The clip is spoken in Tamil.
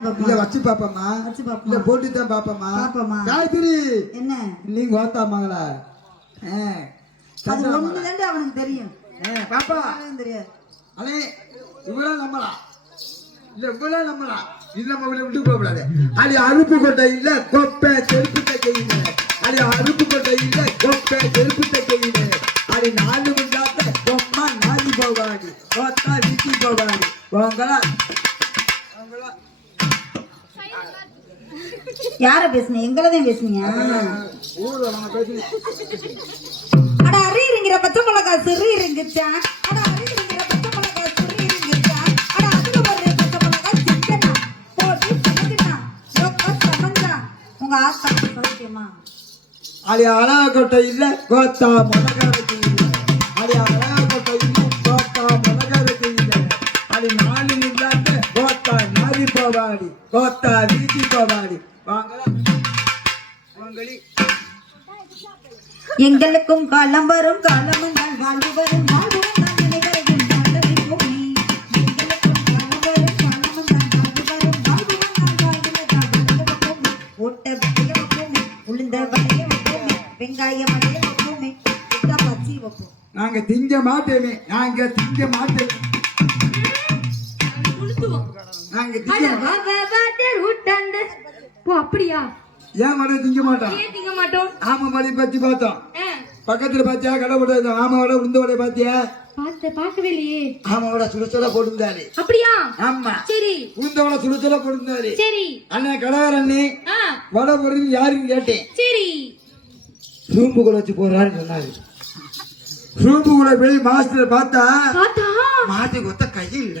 இல்ல வச்சு பாப்பமா இல்ல போட்டு தான் பாப்பமா காயத்ரி என்ன நீங்க ஓத்தாமாங்களா அது ஒண்ணுதான் அவனுக்கு தெரியும் பாப்பா தெரியாது அலே இவ்வளவு நம்பலாம் இல்ல இவ்வளவு நம்பலாம் இல்ல நம்ம விட்டு போக கூடாது அடி அருப்பு கொட்டை இல்ல கொப்பை செருப்பு தைக்கையில அடி அருப்பு கொட்டை இல்ல கொப்பை செருப்பு தைக்கையில அடி நாலு முண்டாத்த கொம்மா நாலு போவாடி கோத்தா வீட்டி போவாடி போங்களா யார பேசுனீங்க எங்களதான் பேசுனீங்க அட அறியறிங்கிற பச்சை மிளகா சிறு இருந்துச்சா அட அறியறிங்கிற பச்சை மிளகா சிறு இருந்துச்சா அட அதுல ஒரு பச்சை மிளகா சிக்கனா போட்டு சமைக்கனா ரொம்ப சமந்தா உங்க ஆத்தா சௌக்கியமா அடி அழகா கொட்டை இல்ல கோத்தா மிளகா வெட்டி இல்ல அடி அழகா கொட்டை இல்ல கோத்தா மிளகா வெட்டி இல்ல அடி நாலு முண்டாத்த கோத்தா நாலு போவாடி கோத்தா வீட்டி போவாடி எங்களுக்கும் காலம் வரும் காலமும் தான் வாழ்வு வரும் வாழ்வும் தான் நினைவரும் வாழ்வை பூமி எங்களுக்கும் காலம் வரும் காலமும் தான் வாழ்வு வரும் வாழ்வும் தான் வாழ்வு பூமி ஓட்ட வளைய பூமி உளுந்த வளைய பூமி வெங்காயம் வளைய பூமி சுத்தா பச்சி வைப்போம் நாங்க திங்க மாட்டேமே நாங்க திங்க மாட்டேமே நாங்க அப்படியா ஏன் மடம் திங்க மாட்டோம் ஆமா மடி பத்தி பார்த்தோம் பக்கத்துல பாத்தியா கடை போட்டு ஆமாவோட உளுந்த வடைய பாத்தியா பார்க்கவே இல்லையே ஆமாவோட சுடுச்சல போட்டுருந்தாரு அப்படியா ஆமா சரி உளுந்தோட சுடுச்சல போட்டுருந்தாரு சரி அண்ணன் கடைக்கார அண்ணி வடை போடுறது யாருன்னு கேட்டேன் சரி ரூம்பு கூட வச்சு போறாருன்னு சொன்னாரு ரூம்பு கூட போய் மாஸ்டர் பார்த்தா மாட்டு கொத்த கை இல்ல